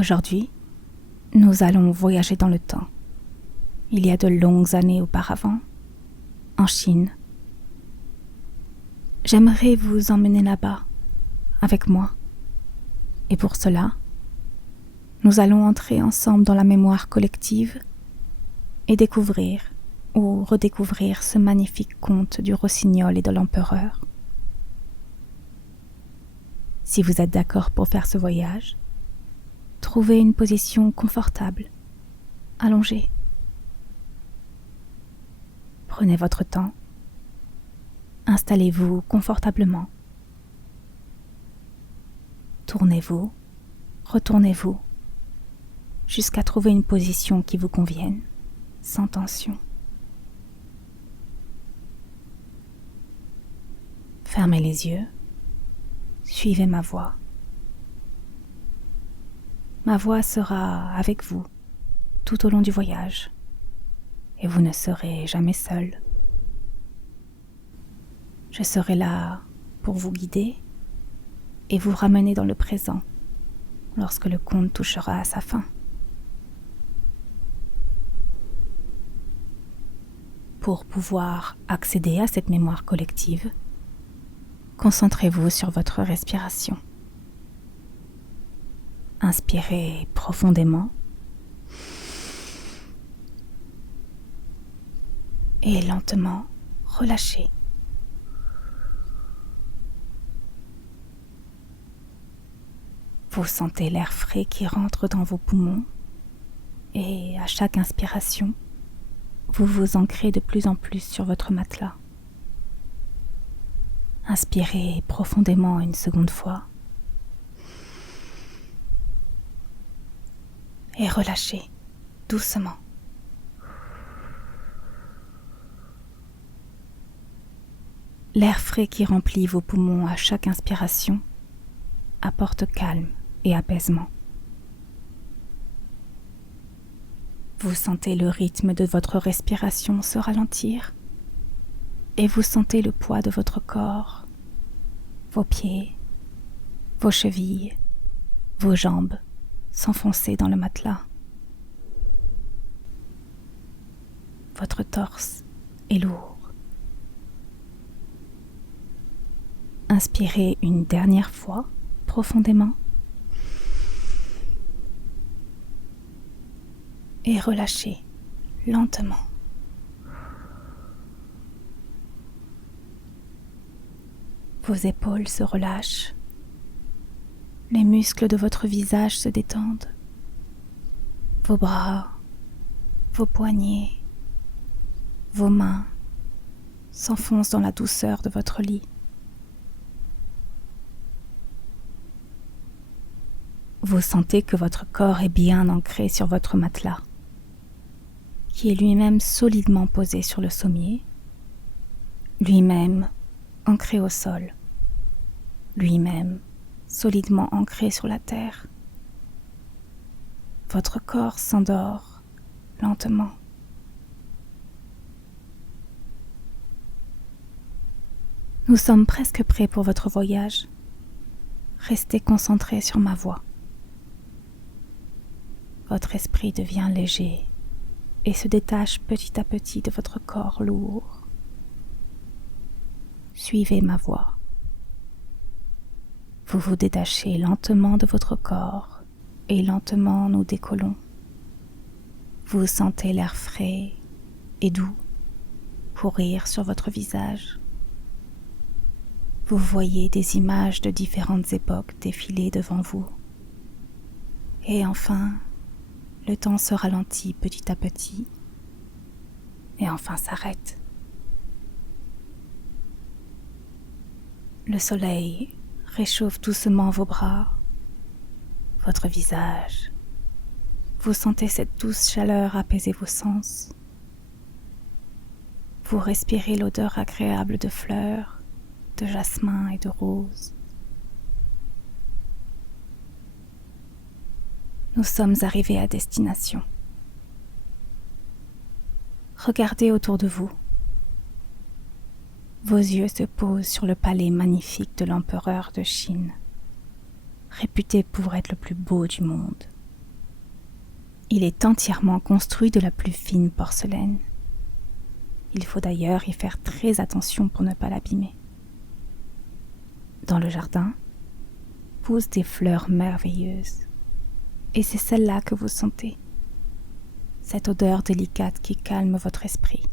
Aujourd'hui, nous allons voyager dans le temps. Il y a de longues années auparavant, en Chine. J'aimerais vous emmener là-bas, avec moi. Et pour cela, nous allons entrer ensemble dans la mémoire collective et découvrir ou redécouvrir ce magnifique conte du rossignol et de l'empereur. Si vous êtes d'accord pour faire ce voyage, trouvez une position confortable, allongée. Prenez votre temps. Installez-vous confortablement. Tournez-vous, retournez-vous, jusqu'à trouver une position qui vous convienne, sans tension. Fermez les yeux, suivez ma voix. Ma voix sera avec vous tout au long du voyage, et vous ne serez jamais seul. Je serai là pour vous guider et vous ramener dans le présent lorsque le conte touchera à sa fin. Pour pouvoir accéder à cette mémoire collective, concentrez-vous sur votre respiration. Inspirez profondément et lentement relâchez. Vous sentez l'air frais qui rentre dans vos poumons et à chaque inspiration, vous vous ancrez de plus en plus sur votre matelas. Inspirez profondément une seconde fois et relâchez doucement. L'air frais qui remplit vos poumons à chaque inspiration apporte calme et apaisement. Vous sentez le rythme de votre respiration se ralentir et vous sentez le poids de votre corps, vos pieds, vos chevilles, vos jambes s'enfoncer dans le matelas. Votre torse est lourd. Inspirez une dernière fois profondément et relâchez lentement. Vos épaules se relâchent, les muscles de votre visage se détendent, vos bras, vos poignets, vos mains s'enfoncent dans la douceur de votre lit. Vous sentez que votre corps est bien ancré sur votre matelas, qui est lui-même solidement posé sur le sommier, lui-même ancré au sol, lui-même solidement ancré sur la terre. Votre corps s'endort lentement. Nous sommes presque prêts pour votre voyage. Restez concentrés sur ma voix. Votre esprit devient léger et se détache petit à petit de votre corps lourd. Suivez ma voix. Vous vous détachez lentement de votre corps et lentement nous décollons. Vous sentez l'air frais et doux courir sur votre visage. Vous voyez des images de différentes époques défiler devant vous. Et enfin, le temps se ralentit petit à petit et enfin s'arrête. Le soleil réchauffe doucement vos bras, votre visage. Vous sentez cette douce chaleur apaiser vos sens. Vous respirez l'odeur agréable de fleurs, de jasmin et de roses. Nous sommes arrivés à destination. Regardez autour de vous. Vos yeux se posent sur le palais magnifique de l'empereur de Chine, réputé pour être le plus beau du monde. Il est entièrement construit de la plus fine porcelaine. Il faut d'ailleurs y faire très attention pour ne pas l'abîmer. Dans le jardin poussent des fleurs merveilleuses, et c'est celle-là que vous sentez, cette odeur délicate qui calme votre esprit.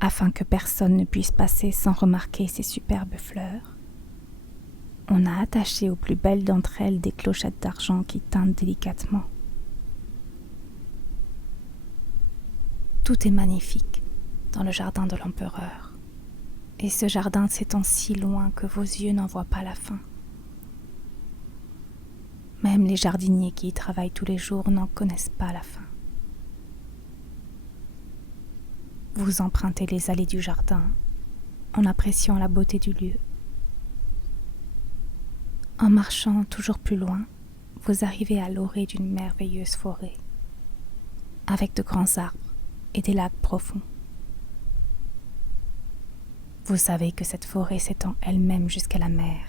Afin que personne ne puisse passer sans remarquer ces superbes fleurs, on a attaché aux plus belles d'entre elles des clochettes d'argent qui tintent délicatement. Tout est magnifique dans le jardin de l'empereur, et ce jardin s'étend si loin que vos yeux n'en voient pas la fin. Même les jardiniers qui y travaillent tous les jours n'en connaissent pas la fin. Vous empruntez les allées du jardin en appréciant la beauté du lieu. En marchant toujours plus loin, vous arrivez à l'orée d'une merveilleuse forêt, avec de grands arbres et des lacs profonds. Vous savez que cette forêt s'étend elle-même jusqu'à la mer,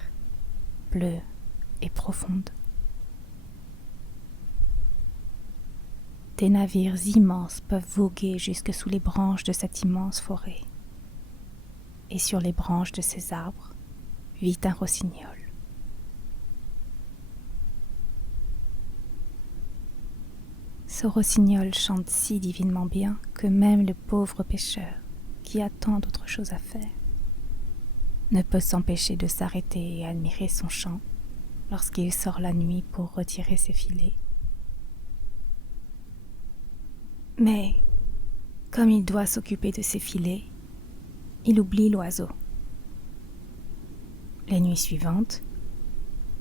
bleue et profonde. Des navires immenses peuvent voguer jusque sous les branches de cette immense forêt. Et sur les branches de ces arbres vit un rossignol. Ce rossignol chante si divinement bien que même le pauvre pêcheur, qui a tant d'autres choses à faire, ne peut s'empêcher de s'arrêter et admirer son chant lorsqu'il sort la nuit pour retirer ses filets. Mais, comme il doit s'occuper de ses filets, il oublie l'oiseau. Les nuits suivantes,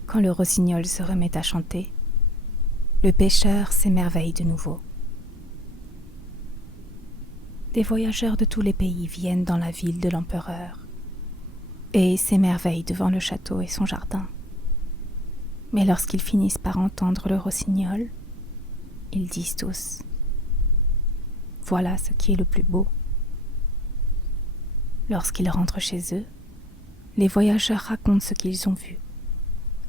quand le rossignol se remet à chanter, le pêcheur s'émerveille de nouveau. Des voyageurs de tous les pays viennent dans la ville de l'empereur et s'émerveillent devant le château et son jardin. Mais lorsqu'ils finissent par entendre le rossignol, ils disent tous: voilà ce qui est le plus beau. Lorsqu'ils rentrent chez eux, les voyageurs racontent ce qu'ils ont vu,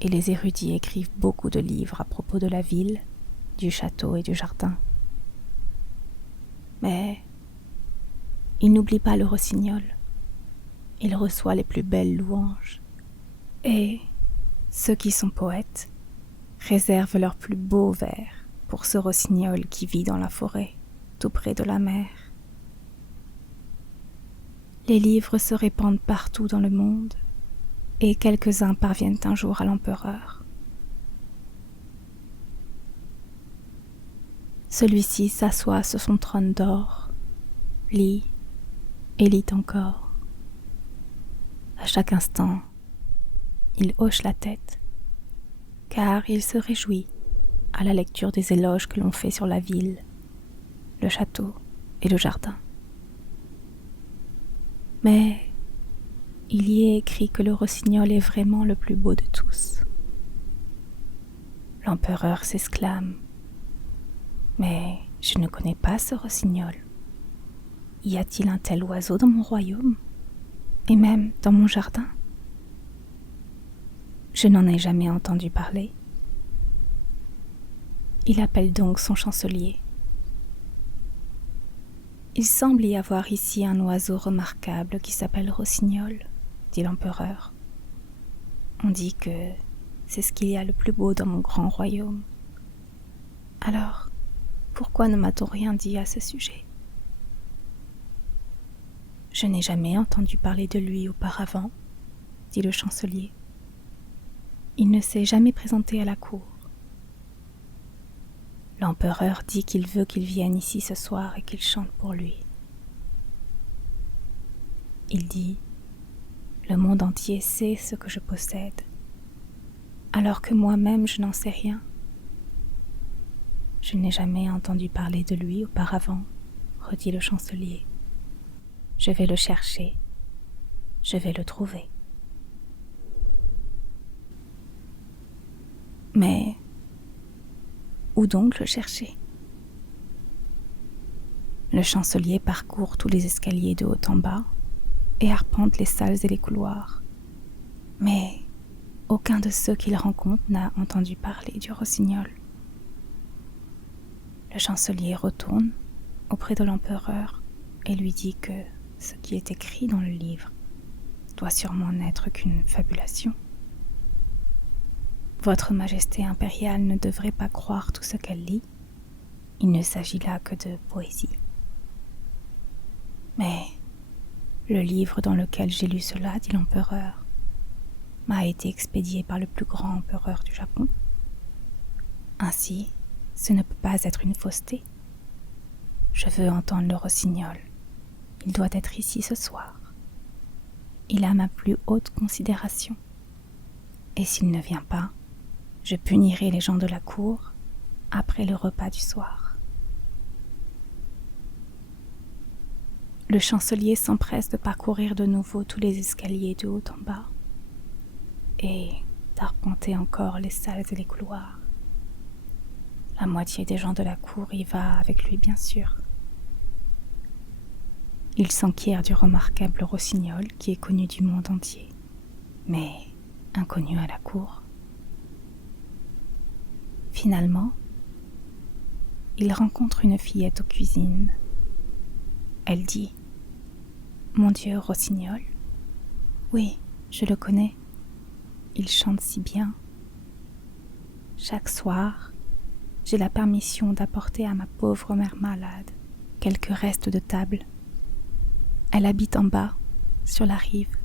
et les érudits écrivent beaucoup de livres à propos de la ville, du château et du jardin. Mais ils n'oublient pas le rossignol. Il reçoit les plus belles louanges, et ceux qui sont poètes réservent leurs plus beaux vers pour ce rossignol qui vit dans la forêt, tout près de la mer. Les livres se répandent partout dans le monde, et quelques-uns parviennent un jour à l'empereur. Celui-ci s'assoit sur son trône d'or, lit et lit encore. À chaque instant, il hoche la tête, car il se réjouit à la lecture des éloges que l'on fait sur la ville, le château et le jardin. Mais il y est écrit que le rossignol est vraiment le plus beau de tous. L'empereur s'exclame: mais je ne connais pas ce rossignol. Y a-t-il un tel oiseau dans mon royaume, et même dans mon jardin? Je n'en ai jamais entendu parler. Il appelle donc son chancelier. Il semble y avoir ici un oiseau remarquable qui s'appelle rossignol, dit l'empereur. On dit que c'est ce qu'il y a le plus beau dans mon grand royaume. Alors, pourquoi ne m'a-t-on rien dit à ce sujet? Je n'ai jamais entendu parler de lui auparavant, dit le chancelier. Il ne s'est jamais présenté à la cour. L'empereur dit qu'il veut qu'il vienne ici ce soir et qu'il chante pour lui. Il dit: le monde entier sait ce que je possède, alors que moi-même je n'en sais rien. Je n'ai jamais entendu parler de lui auparavant, redit le chancelier. Je vais le chercher, je vais le trouver. Mais où donc le chercher? Le chancelier parcourt tous les escaliers de haut en bas et arpente les salles et les couloirs. Mais aucun de ceux qu'il rencontre n'a entendu parler du rossignol. Le chancelier retourne auprès de l'empereur et lui dit que ce qui est écrit dans le livre doit sûrement n'être qu'une fabulation. Votre Majesté impériale ne devrait pas croire tout ce qu'elle lit. Il ne s'agit là que de poésie. Mais le livre dans lequel j'ai lu cela, dit l'empereur, m'a été expédié par le plus grand empereur du Japon. Ainsi, ce ne peut pas être une fausseté. Je veux entendre le rossignol. Il doit être ici ce soir. Il a ma plus haute considération. Et s'il ne vient pas, je punirai les gens de la cour après le repas du soir. Le chancelier s'empresse de parcourir de nouveau tous les escaliers de haut en bas et d'arpenter encore les salles et les couloirs. La moitié des gens de la cour y va avec lui, bien sûr. Il s'enquiert du remarquable rossignol qui est connu du monde entier, mais inconnu à la cour. Finalement, il rencontre une fillette aux cuisines. Elle dit « Mon Dieu, rossignol ? Oui, je le connais. Il chante si bien. Chaque soir, j'ai la permission d'apporter à ma pauvre mère malade quelques restes de table. Elle habite en bas, sur la rive.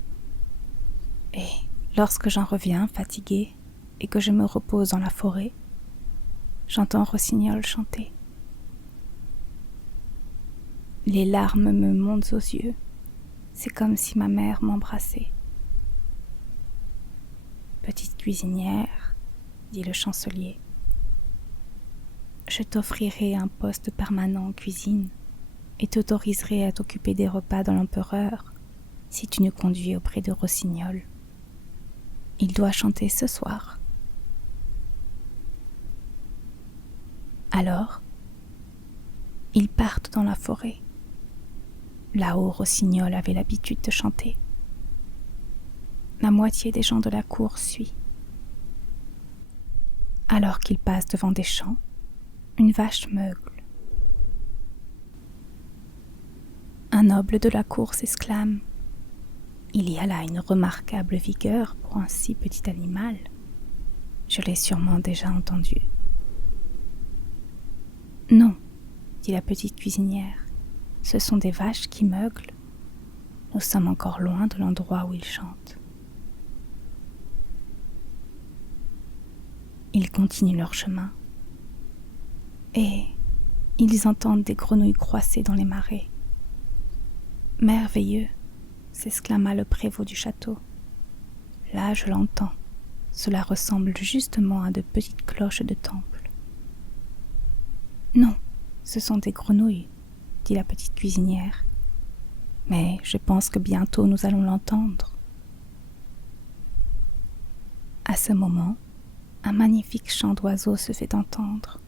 Et lorsque j'en reviens fatiguée et que je me repose dans la forêt, j'entends rossignol chanter. Les larmes me montent aux yeux. C'est comme si ma mère m'embrassait. Petite cuisinière, dit le chancelier, je t'offrirai un poste permanent en cuisine et t'autoriserai à t'occuper des repas de l'empereur si tu nous conduis auprès de rossignol. Il doit chanter ce soir. Alors, ils partent dans la forêt. Là-haut, rossignol avait l'habitude de chanter. La moitié des gens de la cour suit. Alors qu'ils passent devant des champs, une vache meugle. Un noble de la cour s'exclame « Il y a là une remarquable vigueur pour un si petit animal. Je l'ai sûrement déjà entendu. » « Non, dit la petite cuisinière, ce sont des vaches qui meuglent. Nous sommes encore loin de l'endroit où ils chantent. » Ils continuent leur chemin. Et ils entendent des grenouilles croisser dans les marais. « Merveilleux !» s'exclama le prévôt du château. « Là, je l'entends. Cela ressemble justement à de petites cloches de temple. » « Non, ce sont des grenouilles, dit la petite cuisinière. Mais je pense que bientôt nous allons l'entendre. » À ce moment, un magnifique chant d'oiseaux se fait entendre.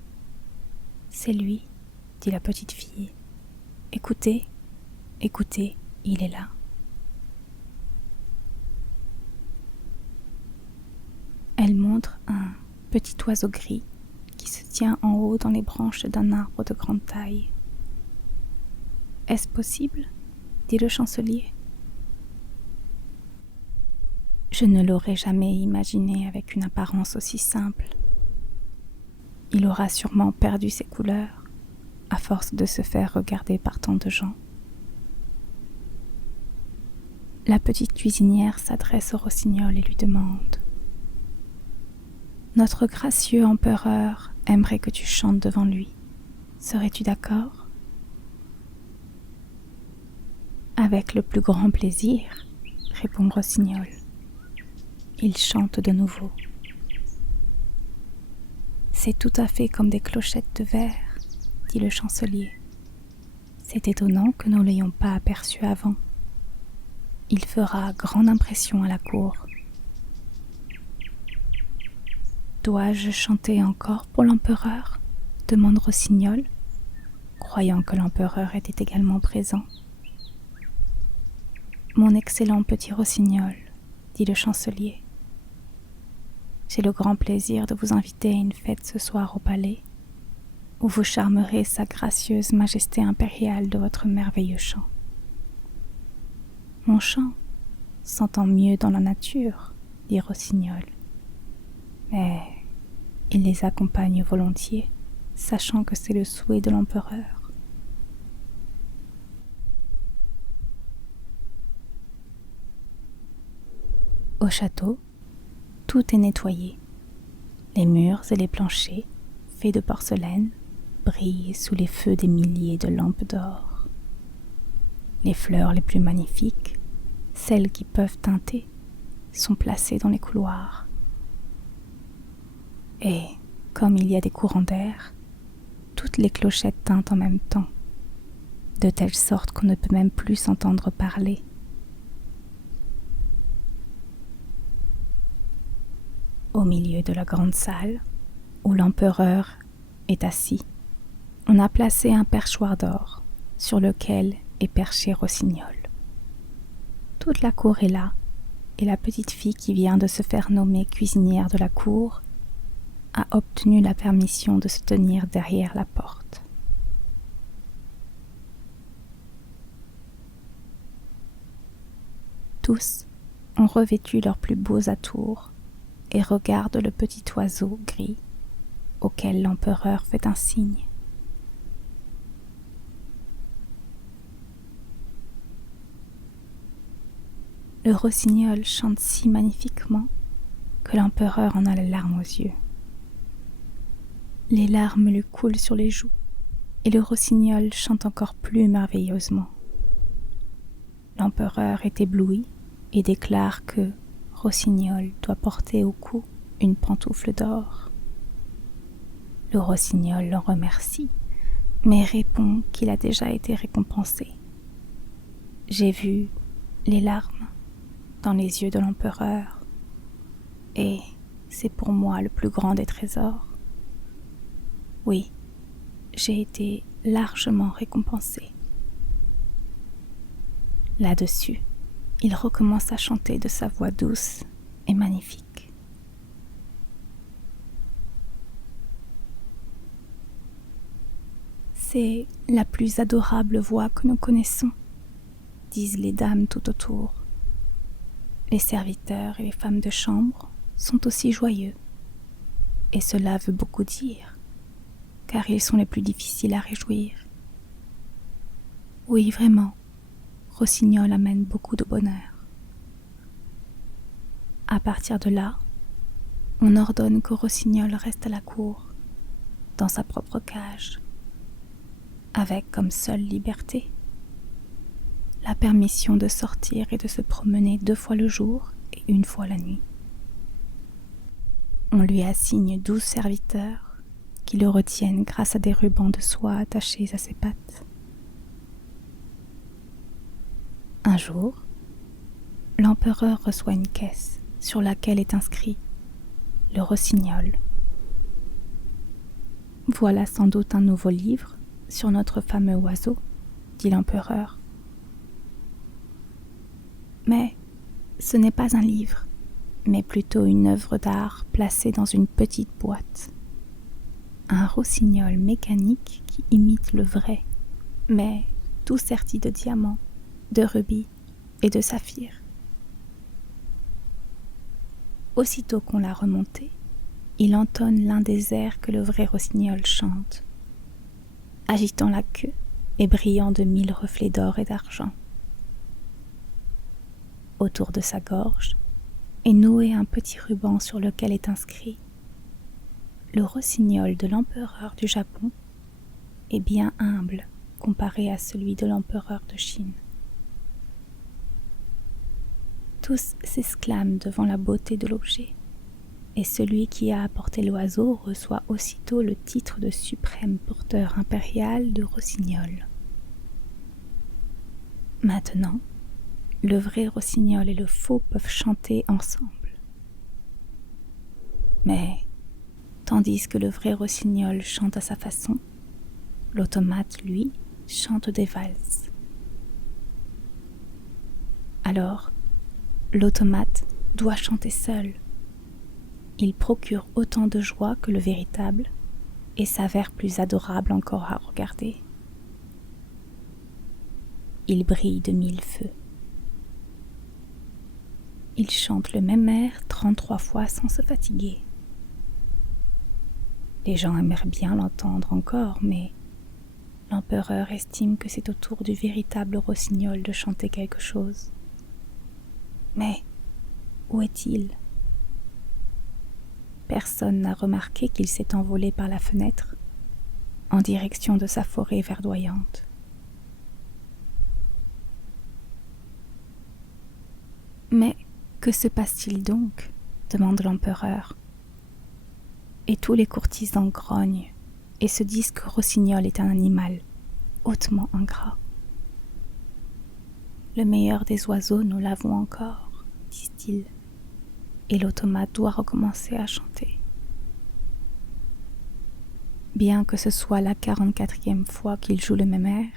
« C'est lui, dit la petite fille. Écoutez, écoutez, il est là. » Elle montre un petit oiseau gris qui se tient en haut dans les branches d'un arbre de grande taille. « Est-ce possible ? dit le chancelier. Je ne l'aurais jamais imaginé avec une apparence aussi simple. Il aura sûrement perdu ses couleurs, à force de se faire regarder par tant de gens. La petite cuisinière s'adresse au rossignol et lui demande « Notre gracieux empereur aimerait que tu chantes devant lui. Serais-tu d'accord ?» « Avec le plus grand plaisir, » répond Rossignol. Il chante de nouveau. « C'est tout à fait comme des clochettes de verre, » dit le chancelier. « C'est étonnant que nous ne l'ayons pas aperçu avant. Il fera grande impression à la cour. » « Dois-je chanter encore pour l'empereur ?» demande Rossignol, croyant que l'empereur était également présent. « Mon excellent petit Rossignol, » dit le chancelier, « j'ai le grand plaisir de vous inviter à une fête ce soir au palais. où vous charmerez sa gracieuse majesté impériale de votre merveilleux chant. Mon chant s'entend mieux dans la nature, dit Rossignol, mais il les accompagne volontiers, sachant que c'est le souhait de l'empereur. Au château, tout est nettoyé. Les murs et les planchers, faits de porcelaine, brillent sous les feux des milliers de lampes d'or. Les fleurs les plus magnifiques, celles qui peuvent teinter, sont placées dans les couloirs. Et, comme il y a des courants d'air, toutes les clochettes tintent en même temps, de telle sorte qu'on ne peut même plus s'entendre parler. Au milieu de la grande salle, où l'empereur est assis, on a placé un perchoir d'or, sur lequel est perché Rossignol. Toute la cour est là, et la petite fille qui vient de se faire nommer cuisinière de la cour a obtenu la permission de se tenir derrière la porte. Tous ont revêtu leurs plus beaux atours et regardent le petit oiseau gris auquel l'empereur fait un signe. Le rossignol chante si magnifiquement que l'empereur en a les larmes aux yeux. Les larmes lui coulent sur les joues et le rossignol chante encore plus merveilleusement. L'empereur est ébloui et déclare que Rossignol doit porter au cou une pantoufle d'or. Le rossignol l'en remercie, mais répond qu'il a déjà été récompensé. J'ai vu les larmes dans les yeux de l'empereur, et c'est pour moi le plus grand des trésors. Oui, j'ai été largement récompensé. Là-dessus, il recommence à chanter de sa voix douce et magnifique. C'est la plus adorable voix que nous connaissons, disent les dames tout autour. Les serviteurs et les femmes de chambre sont aussi joyeux, et cela veut beaucoup dire, car ils sont les plus difficiles à réjouir. Oui, vraiment, Rossignol amène beaucoup de bonheur. À partir de là, on ordonne que Rossignol reste à la cour, dans sa propre cage, avec comme seule liberté la permission de sortir et de se promener 2 fois le jour et 1 fois la nuit. On lui assigne 12 serviteurs qui le retiennent grâce à des rubans de soie attachés à ses pattes. Un jour, l'empereur reçoit une caisse sur laquelle est inscrit « Le Rossignol ». « Voilà sans doute un nouveau livre sur notre fameux oiseau », dit l'empereur. Mais ce n'est pas un livre, mais plutôt une œuvre d'art placée dans une petite boîte. Un rossignol mécanique qui imite le vrai, mais tout serti de diamants, de rubis et de saphirs. Aussitôt qu'on l'a remonté, il entonne l'un des airs que le vrai rossignol chante, agitant la queue et brillant de 1000 reflets d'or et d'argent. Autour de sa gorge est noué un petit ruban sur lequel est inscrit « Le rossignol de l'empereur du Japon est bien humble comparé à celui de l'empereur de Chine. » Tous s'exclament devant la beauté de l'objet, et celui qui a apporté l'oiseau reçoit aussitôt le titre de suprême porteur impérial de rossignol. Maintenant, le vrai rossignol et le faux peuvent chanter ensemble. Mais, tandis que le vrai rossignol chante à sa façon, l'automate, lui, chante des valses. Alors, l'automate doit chanter seul. Il procure autant de joie que le véritable, et s'avère plus adorable encore à regarder. Il brille de 1000 feux. Il chante le même air 33 fois sans se fatiguer. Les gens aimeraient bien l'entendre encore, mais l'empereur estime que c'est au tour du véritable rossignol de chanter quelque chose. Mais où est-il ? Personne n'a remarqué qu'il s'est envolé par la fenêtre en direction de sa forêt verdoyante. Mais que se passe-t-il donc ? Demande l'empereur. Et tous les courtisans grognent et se disent que Rossignol est un animal hautement ingrat. Le meilleur des oiseaux, nous l'avons encore, disent-ils, et l'automate doit recommencer à chanter. Bien que ce soit la 44e fois qu'il joue le même air,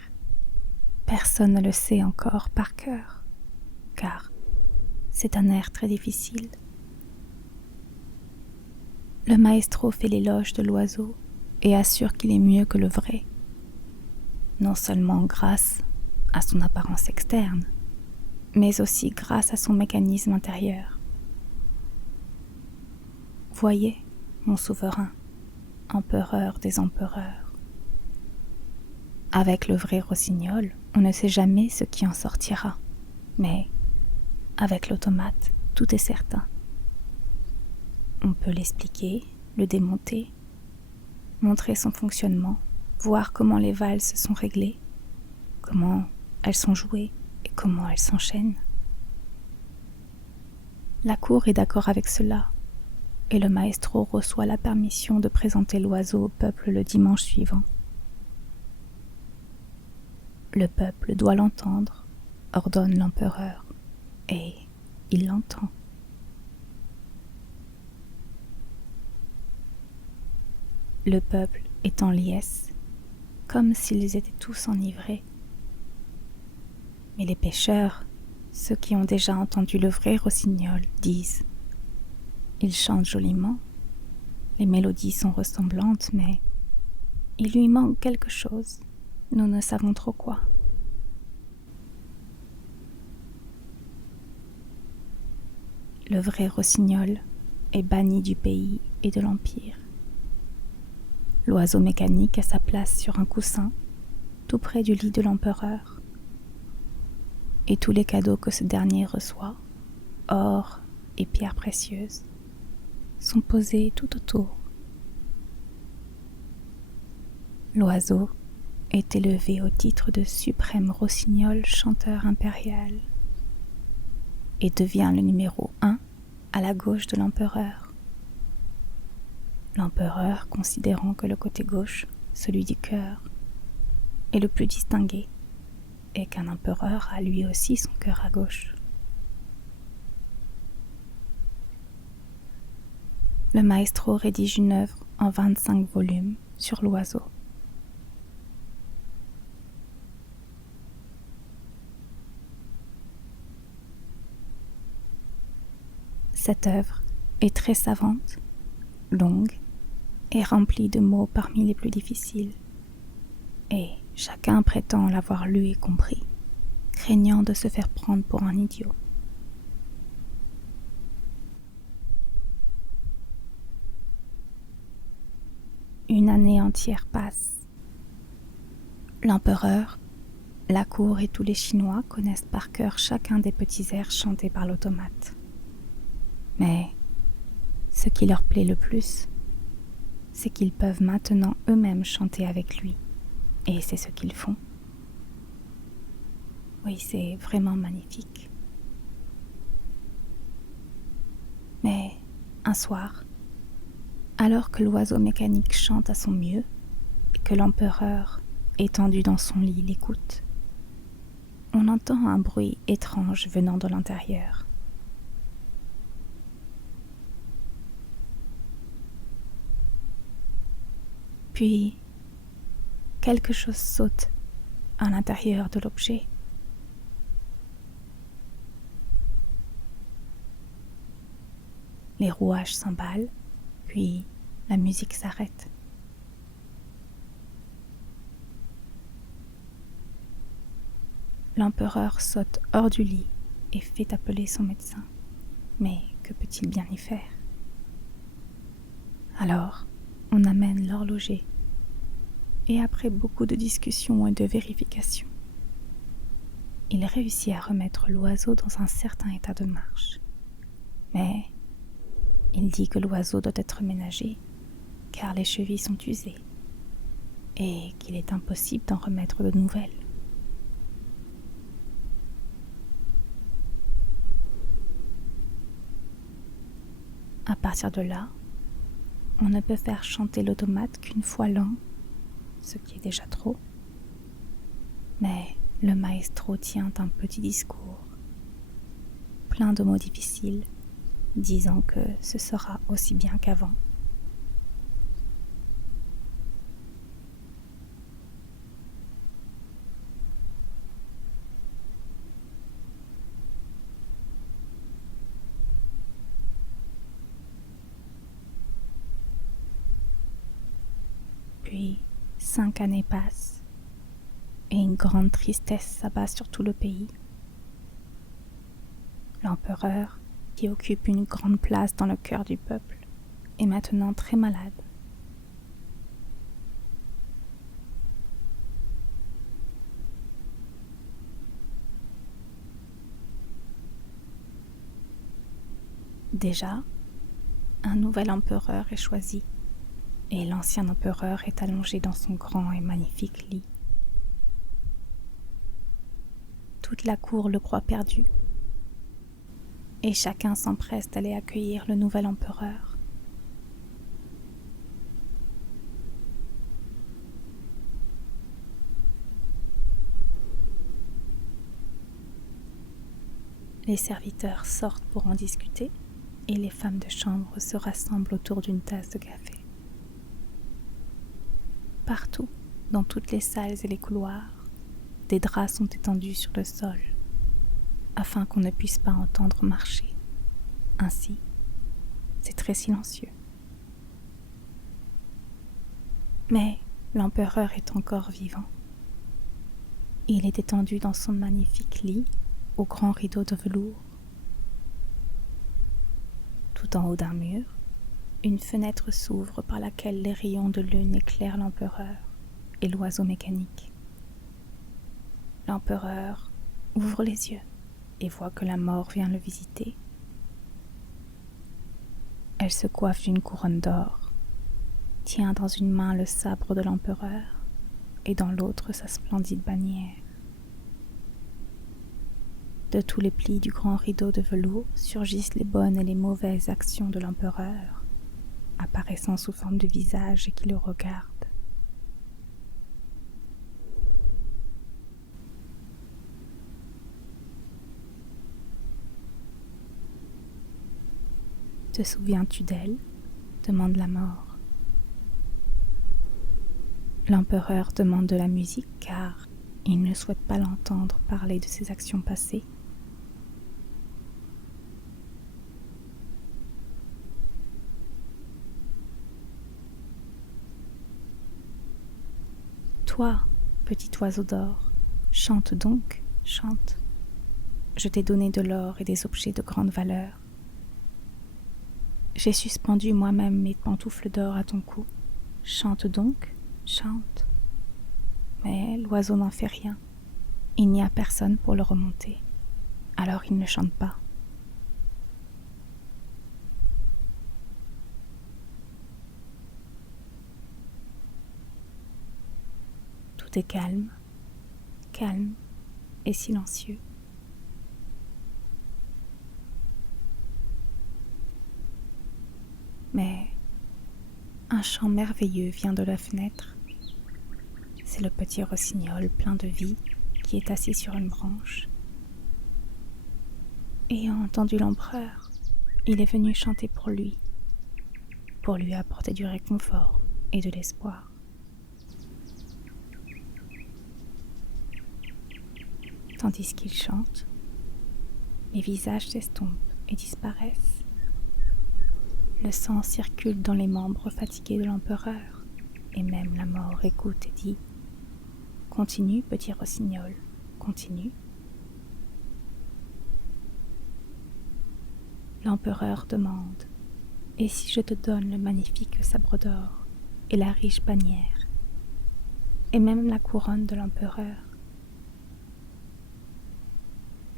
personne ne le sait encore par cœur, car c'est un air très difficile. Le maestro fait l'éloge de l'oiseau et assure qu'il est mieux que le vrai, non seulement grâce à son apparence externe, mais aussi grâce à son mécanisme intérieur. Voyez, mon souverain, empereur des empereurs. Avec le vrai rossignol, on ne sait jamais ce qui en sortira, mais avec l'automate, tout est certain. On peut l'expliquer, le démonter, montrer son fonctionnement, voir comment les valses sont réglées, comment elles sont jouées et comment elles s'enchaînent. La cour est d'accord avec cela, et le maestro reçoit la permission de présenter l'oiseau au peuple le dimanche suivant. Le peuple doit l'entendre, ordonne l'empereur, et il l'entend. Le peuple est en liesse, comme s'ils étaient tous enivrés. Mais les pêcheurs, ceux qui ont déjà entendu le vrai rossignol, disent « Il chante joliment, les mélodies sont ressemblantes, mais il lui manque quelque chose, nous ne savons trop quoi. » Le vrai rossignol est banni du pays et de l'empire. L'oiseau mécanique a sa place sur un coussin, tout près du lit de l'empereur. Et tous les cadeaux que ce dernier reçoit, or et pierres précieuses, sont posés tout autour. L'oiseau est élevé au titre de suprême rossignol chanteur impérial et devient le numéro 1 à la gauche de l'empereur. L'empereur considérant que le côté gauche, celui du cœur, est le plus distingué, et qu'un empereur a lui aussi son cœur à gauche. Le maestro rédige une œuvre en 25 volumes sur l'oiseau. Cette œuvre est très savante, longue et remplie de mots parmi les plus difficiles, et chacun prétend l'avoir lu et compris, craignant de se faire prendre pour un idiot. Une année entière passe. L'empereur, la cour et tous les Chinois connaissent par cœur chacun des petits airs chantés par l'automate. Mais ce qui leur plaît le plus, c'est qu'ils peuvent maintenant eux-mêmes chanter avec lui, et c'est ce qu'ils font. Oui, c'est vraiment magnifique. Mais un soir, alors que l'oiseau mécanique chante à son mieux et que l'empereur, étendu dans son lit, l'écoute, on entend un bruit étrange venant de l'intérieur. Puis, quelque chose saute à l'intérieur de l'objet. Les rouages s'emballent, puis la musique s'arrête. L'empereur saute hors du lit et fait appeler son médecin. Mais que peut-il bien y faire? Alors, on amène l'horloger, et après beaucoup de discussions et de vérifications, il réussit à remettre l'oiseau dans un certain état de marche. Mais il dit que l'oiseau doit être ménagé, car les chevilles sont usées, et qu'il est impossible d'en remettre de nouvelles. À partir de là, on ne peut faire chanter l'automate qu'une fois l'an, ce qui est déjà trop. Mais le maestro tient un petit discours, plein de mots difficiles, disant que ce sera aussi bien qu'avant. Puis 5 années passent et une grande tristesse s'abat sur tout le pays. L'empereur, qui occupe une grande place dans le cœur du peuple, est maintenant très malade. Déjà, un nouvel empereur est choisi, et l'ancien empereur est allongé dans son grand et magnifique lit. Toute la cour le croit perdu, et chacun s'empresse d'aller accueillir le nouvel empereur. Les serviteurs sortent pour en discuter, et les femmes de chambre se rassemblent autour d'une tasse de café. Partout, dans toutes les salles et les couloirs, des draps sont étendus sur le sol, afin qu'on ne puisse pas entendre marcher. Ainsi, c'est très silencieux. Mais l'empereur est encore vivant. Il est étendu dans son magnifique lit, au grand rideau de velours. Tout en haut d'un mur, une fenêtre s'ouvre par laquelle les rayons de lune éclairent l'empereur et l'oiseau mécanique. L'empereur ouvre les yeux et voit que la mort vient le visiter. Elle se coiffe d'une couronne d'or, tient dans une main le sabre de l'empereur et dans l'autre sa splendide bannière. De tous les plis du grand rideau de velours surgissent les bonnes et les mauvaises actions de l'empereur, apparaissant sous forme de visage et qui le regardent. Te souviens-tu d'elle? Demande la mort. L'empereur demande de la musique car il ne souhaite pas l'entendre parler de ses actions passées. Toi, petit oiseau d'or, chante donc, chante. Je t'ai donné de l'or et des objets de grande valeur. J'ai suspendu moi-même mes pantoufles d'or à ton cou. Chante donc, chante. Mais l'oiseau n'en fait rien. Il n'y a personne pour le remonter. Alors il ne chante pas. Tout est calme, calme et silencieux. Mais un chant merveilleux vient de la fenêtre. C'est le petit rossignol plein de vie qui est assis sur une branche. Ayant entendu l'empereur, il est venu chanter pour lui apporter du réconfort et de l'espoir. Tandis qu'il chante, les visages s'estompent et disparaissent. Le sang circule dans les membres fatigués de l'empereur, et même la mort écoute et dit « Continue, petit rossignol, continue ». L'empereur demande: et si je te donne le magnifique sabre d'or et la riche bannière, et même la couronne de l'empereur?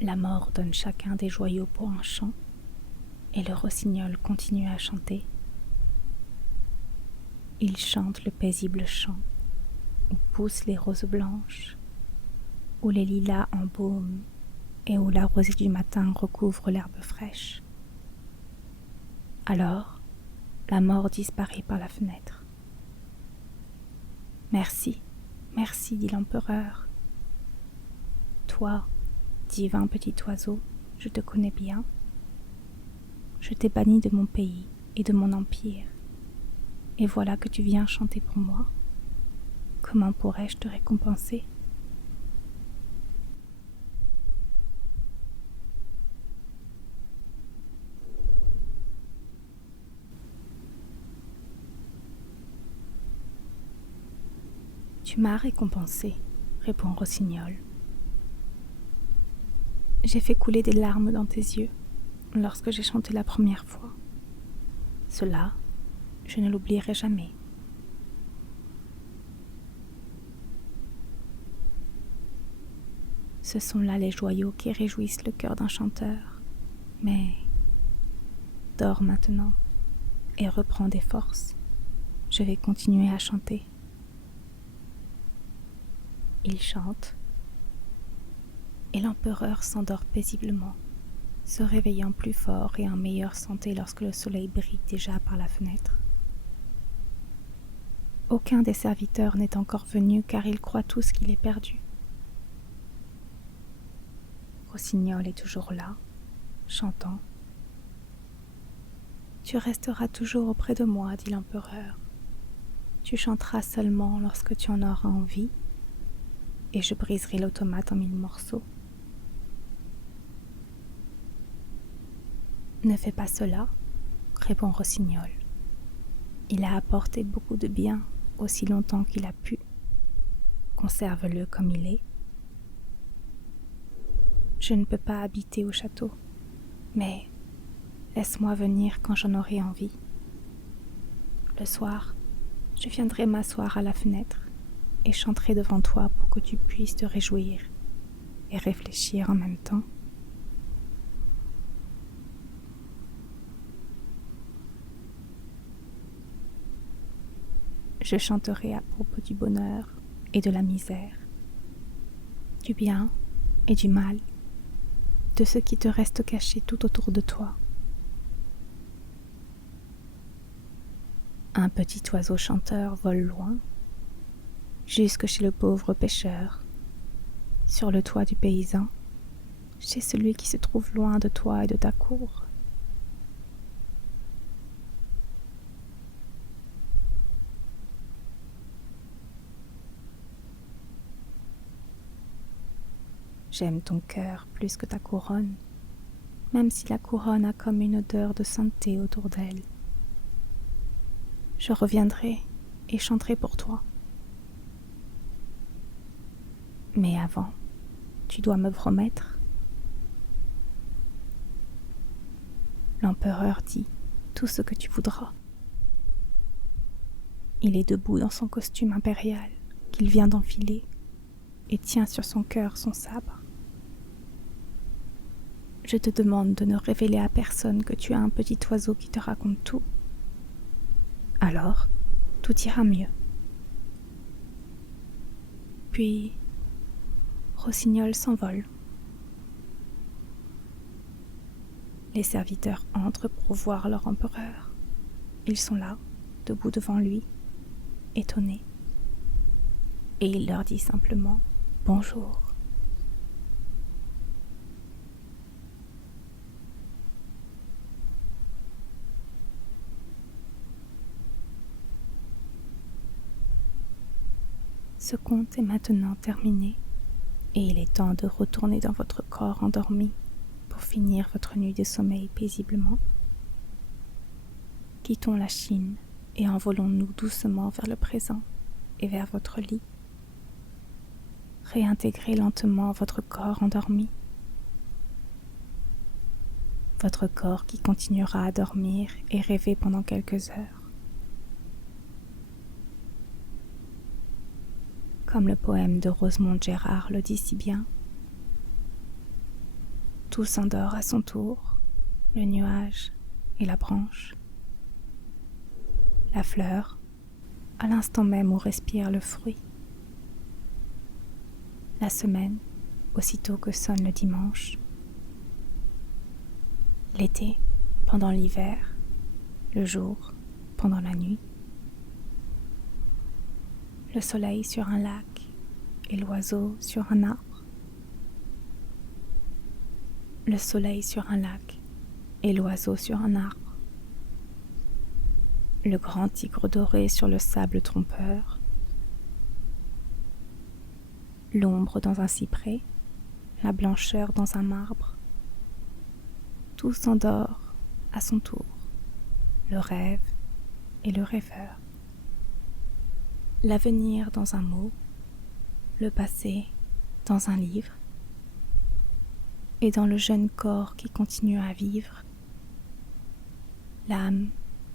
La mort donne chacun des joyaux pour un chant, et le rossignol continue à chanter. Il chante le paisible chant où poussent les roses blanches, où les lilas embaument et où la rosée du matin recouvre l'herbe fraîche. Alors, la mort disparaît par la fenêtre. Merci, merci, dit l'empereur. Toi, divin petit oiseau, je te connais bien. Je t'ai banni de mon pays et de mon empire, et voilà que tu viens chanter pour moi. Comment pourrais-je te récompenser? Tu m'as récompensé, répond Rossignol. J'ai fait couler des larmes dans tes yeux lorsque j'ai chanté la première fois. Cela, je ne l'oublierai jamais. Ce sont là les joyaux qui réjouissent le cœur d'un chanteur. Mais dors maintenant et reprends des forces. Je vais continuer à chanter. Il chante, et l'empereur s'endort paisiblement, se réveillant plus fort et en meilleure santé lorsque le soleil brille déjà par la fenêtre. Aucun des serviteurs n'est encore venu car ils croient tous qu'il est perdu. Rossignol est toujours là, chantant. Tu resteras toujours auprès de moi, dit l'empereur. Tu chanteras seulement lorsque tu en auras envie, et je briserai l'automate en 1000 morceaux. Ne fais pas cela, répond Rossignol. Il a apporté beaucoup de bien aussi longtemps qu'il a pu. Conserve-le comme il est. Je ne peux pas habiter au château, mais laisse-moi venir quand j'en aurai envie. Le soir, je viendrai m'asseoir à la fenêtre et chanterai devant toi pour que tu puisses te réjouir et réfléchir en même temps. Je chanterai à propos du bonheur et de la misère, du bien et du mal, de ce qui te reste caché tout autour de toi. Un petit oiseau chanteur vole loin, jusque chez le pauvre pêcheur, sur le toit du paysan, chez celui qui se trouve loin de toi et de ta cour. J'aime ton cœur plus que ta couronne, même si la couronne a comme une odeur de sainteté autour d'elle. Je reviendrai et chanterai pour toi. Mais avant, tu dois me promettre. L'empereur dit tout ce que tu voudras. Il est debout dans son costume impérial qu'il vient d'enfiler et tient sur son cœur son sabre. Je te demande de ne révéler à personne que tu as un petit oiseau qui te raconte tout. Alors, tout ira mieux. Puis, Rossignol s'envole. Les serviteurs entrent pour voir leur empereur. Ils sont là, debout devant lui, étonnés. Et il leur dit simplement « Bonjour ». Ce conte est maintenant terminé et il est temps de retourner dans votre corps endormi pour finir votre nuit de sommeil paisiblement. Quittons la Chine et envolons-nous doucement vers le présent et vers votre lit. Réintégrez lentement votre corps endormi. votre corps qui continuera à dormir et rêver pendant quelques heures. Comme le poème de Rosemonde Gérard le dit si bien, tout s'endort à son tour, le nuage et la branche, la fleur, à l'instant même où respire le fruit, la semaine, aussitôt que sonne le dimanche, l'été pendant l'hiver, le jour pendant la nuit, le soleil sur un lac et l'oiseau sur un arbre, le soleil sur un lac et l'oiseau sur un arbre, le grand tigre doré sur le sable trompeur, l'ombre dans un cyprès, la blancheur dans un marbre. Tout s'endort à son tour, le rêve et le rêveur. L'avenir dans un mot, le passé dans un livre, et dans le jeune corps qui continue à vivre, l'âme,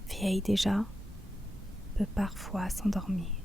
vieille déjà, peut parfois s'endormir.